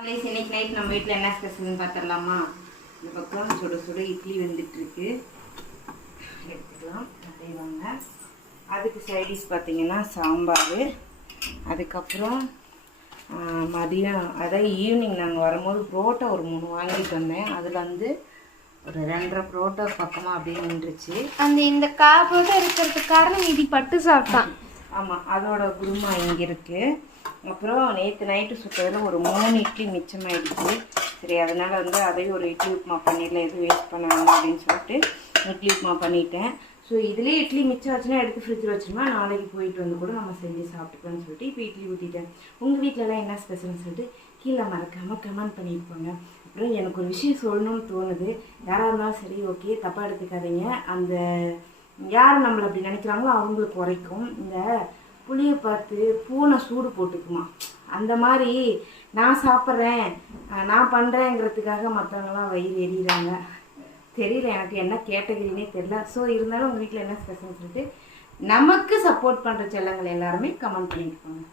இன்னைக்கு நைட் நம்ம வீட்டில் என்ன ஸ்பெஷல்னு பார்த்துடலாமா? இந்த பக்கம் சுட சுட இட்லி வந்துட்டுருக்கு, எடுத்துக்கலாம். அப்படியே வாங்க. அதுக்கு சைடிஷ் பார்த்தீங்கன்னா சாம்பார். அதுக்கப்புறம் மதியம் அதாவது ஈவினிங் நாங்கள் வரும்போது புரோட்டா ஒரு 3 வாங்கிட்டு வந்தேன். அதில் வந்து ஒரு 2.5 புரோட்டா பக்கமாக அப்படியே நின்றுச்சு. இந்த புரோட்டா இருக்கிறதுக்கு காரணம் இது பட்டு சாப்பிட்டான். ஆமாம், அதோட குருமா இங்கே இருக்குது. அப்புறம் நேற்று நைட்டு சுட்டதில் ஒரு 3 இட்லி மிச்சமாகிடுச்சு. சரி, அதனால் வந்து அதையும் ஒரு இட்லி உப்புமா பண்ணிடலாம், எதுவும் வேஸ்ட் பண்ண வேண்டாம் அப்படின்னு சொல்லிட்டு இட்லி உப்புமா பண்ணிட்டேன். ஸோ இதுலேயே இட்லி மிச்சம் ஆச்சுன்னா எடுத்து ஃப்ரிட்ஜில் வச்சோம்னா நாளைக்கு போயிட்டு வந்து கூட நம்ம செஞ்சு சாப்பிட்டுக்கலாம்னு சொல்லிட்டு இப்போ இட்லி ஊற்றிட்டேன். உங்கள் வீட்டிலலாம் என்ன ஸ்பெஷல்னு சொல்லிட்டு கீழே மறக்காமல் கமெண்ட் பண்ணியிருப்பாங்க. அப்புறம் எனக்கு ஒரு விஷயம் சொல்லணும்னு தோணுது. யாராக இருந்தாலும் சரி, ஓகே, தப்பாக எடுத்துக்காதீங்க. அந்த யார் நம்மளை அப்படி நினைக்கிறாங்களோ அவங்களுக்கு குறைக்கும். இந்த புளியை பார்த்து பூனை சூடு போட்டுக்குமா, அந்த மாதிரி நான் சாப்பிட்றேன், நான் பண்ணுறேங்கிறதுக்காக மற்றவங்களாம் வயிறு எறிகிறாங்க. தெரியல, எனக்கு என்ன கேட்டகிரினே தெரியல. ஸோ இருந்தாலும் உங்கள் வீட்டில் என்ன ஸ்பெஷல்னு சொல்லிட்டு நமக்கு சப்போர்ட் பண்ணுற செல்லங்கள் எல்லாருமே கமெண்ட் பண்ணியிருப்பாங்க.